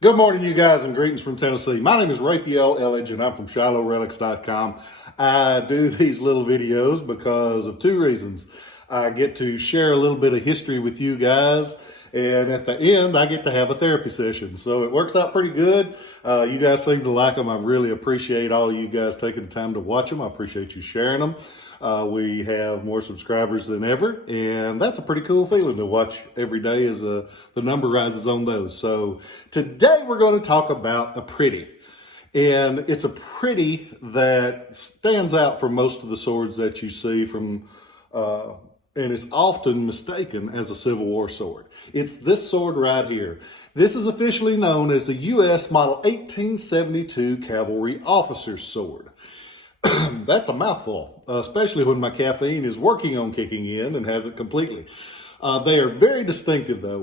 Good morning, you guys, and greetings from Tennessee. My name is Rafael Eledge, and I'm from Relics.com. I do these little videos because of two reasons. I get to share a little bit of history with you guys, and at the end, I get to have a therapy session. So it works out pretty good. You guys seem to like them. I really appreciate all of you guys taking the time to watch them. I appreciate you sharing them. We have more subscribers than ever, and that's a pretty cool feeling to watch every day as the number rises on those. So today we're going to talk about a pretty. And it's a pretty that stands out from most of the swords that you see from, and is often mistaken as a Civil War sword. It's this sword right here. This is officially known as the U.S. Model 1872 Cavalry Officer's Sword. That's a mouthful, especially when my caffeine is working on kicking in and hasn't completely. They are very distinctive, though.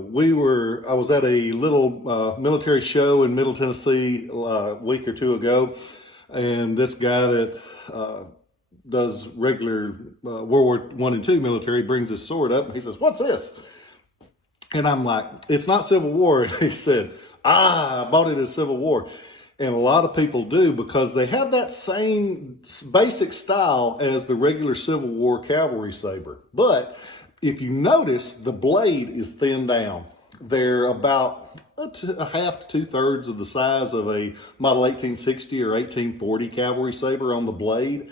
I was at a little military show in Middle Tennessee a week or two ago, and this guy that does regular World War I and II military brings his sword up, and he says, "What's this?" And I'm like, "It's not Civil War." And he said, I bought it as Civil War." And a lot of people do because they have that same basic style as the regular Civil War cavalry saber. But if you notice, the blade is thinned down. They're about a half to 2/3 of the size of a Model 1860 or 1840 cavalry saber on the blade.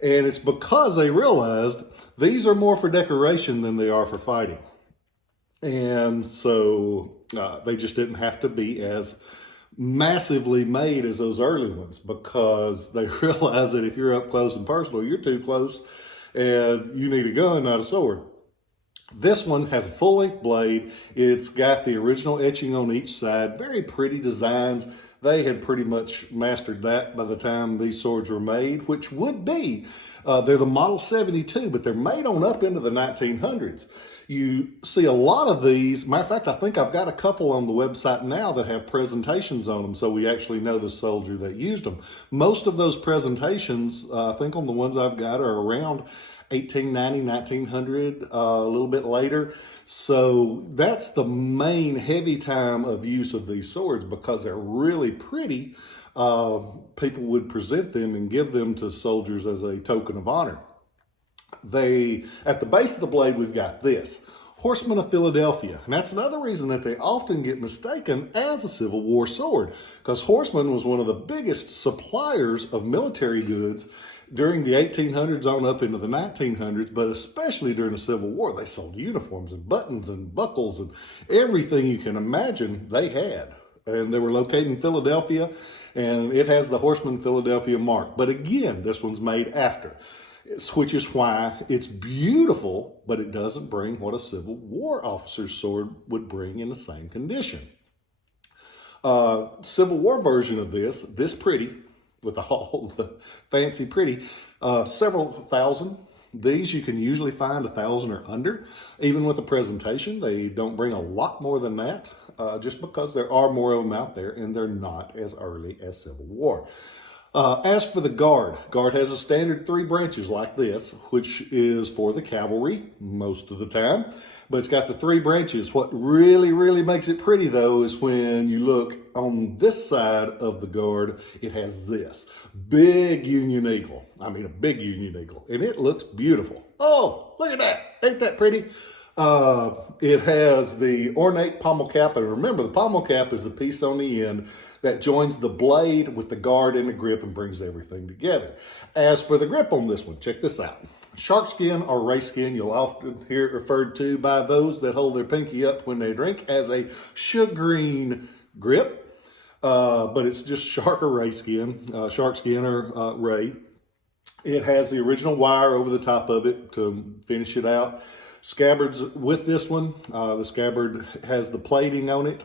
And it's because they realized these are more for decoration than they are for fighting. And so they just didn't have to be as massively made as those early ones, because they realize that if you're up close and personal, you're too close and you need a gun, not a sword. This one has a full-length blade. It's got the original etching on each side. Very pretty designs. They had pretty much mastered that by the time these swords were made, which would be, they're the Model 72, but they're made on up into the 1900s. You see a lot of these. Matter of fact, I think I've got a couple on the website now that have presentations on them, so we actually know the soldier that used them. Most of those presentations, I think on the ones I've got, are around 1890, 1900, a little bit later. So that's the main heavy time of use of these swords, because they're really pretty. People would present them and give them to soldiers as a token of honor. At the base of the blade, we've got this, Horstmann of Philadelphia. And that's another reason that they often get mistaken as a Civil War sword, because Horstmann was one of the biggest suppliers of military goods during the 1800s on up into the 1900s, but especially during the Civil War. They sold uniforms and buttons and buckles and everything you can imagine they had. And they were located in Philadelphia, and it has the Horstmann Philadelphia mark. But again, this one's made after, which is why it's beautiful, but it doesn't bring what a Civil War officer's sword would bring in the same condition. Civil War version of this pretty, with all the fancy pretty, several thousand. These you can usually find 1,000 or under. Even with a presentation, they don't bring a lot more than that, just because there are more of them out there and they're not as early as Civil War. As for the guard has a standard 3 branches like this, which is for the cavalry most of the time, but it's got the 3 branches. What really, really makes it pretty, though, is when you look on this side of the guard, it has this big Union Eagle. I mean, a big Union Eagle, and it looks beautiful. Oh, look at that. Ain't that pretty? It has the ornate pommel cap, and remember, the pommel cap is the piece on the end that joins the blade with the guard and the grip and brings everything together. As for the grip on this one, check this out. Shark skin or race skin, you'll often hear it referred to by those that hold their pinky up when they drink as a shagreen grip, but it's just shark or ray skin, shark skin or ray. It has the original wire over the top of it to finish it out. Scabbards with this one, the scabbard has the plating on it.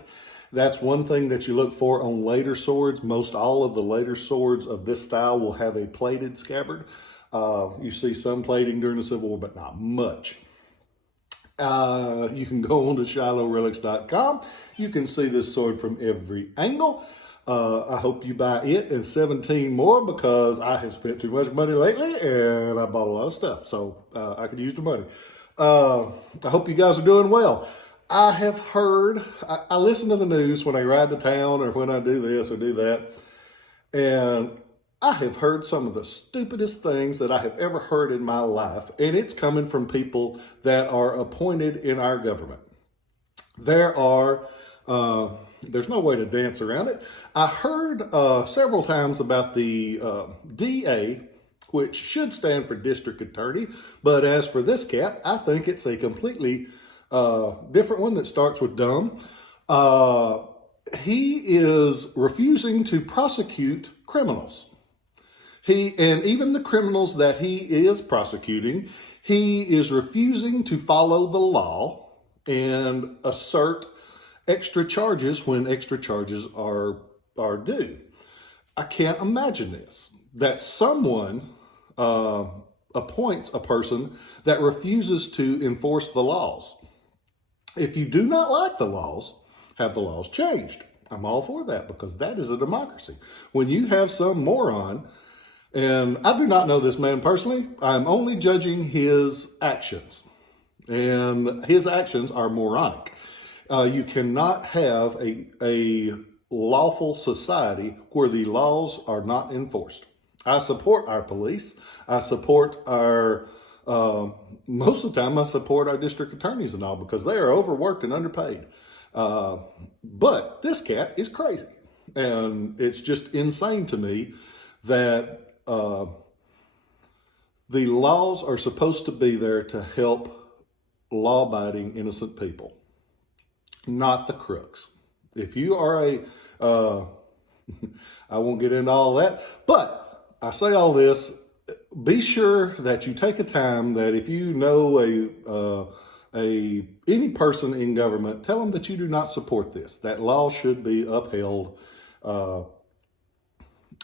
That's one thing that you look for on later swords. Most all of the later swords of this style will have a plated scabbard. You see some plating during the Civil War, but not much. You can go on to ShilohRelics.com. You can see this sword from every angle. I hope you buy it and 17 more, because I have spent too much money lately and I bought a lot of stuff. So I could use the money. I hope you guys are doing well. I have heard, I listen to the news when I ride to town or when I do this or do that, and I have heard some of the stupidest things that I have ever heard in my life, and it's coming from people that are appointed in our government. There's no way to dance around it. I heard several times about the DA, which should stand for District Attorney, but as for this cat, I think it's a completely different one that starts with dumb. He is refusing to prosecute criminals. And even the criminals that he is prosecuting, he is refusing to follow the law and assert extra charges when extra charges are due. I can't imagine this, that someone appoints a person that refuses to enforce the laws. If you do not like the laws, have the laws changed. I'm all for that because that is a democracy. When you have some moron, and I do not know this man personally, I'm only judging his actions. And his actions are moronic. You cannot have a lawful society where the laws are not enforced. I support our police. I support our, most of the time I support our district attorneys and all because they are overworked and underpaid. But this cat is crazy. And it's just insane to me that the laws are supposed to be there to help law-abiding innocent people, not the crooks. If you are I won't get into all that, but I say all this, be sure that you take a time that if you know any person in government, tell them that you do not support this. That law should be upheld,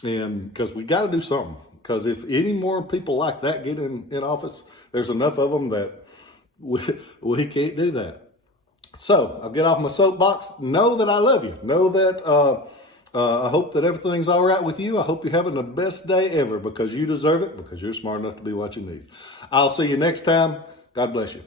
and because we got to do something. Because if any more people like that get in office, there's enough of them that we can't do that. So I'll get off my soapbox. Know that I love you. Know that I hope that everything's all right with you. I hope you're having the best day ever because you deserve it, because you're smart enough to be watching these. I'll see you next time. God bless you.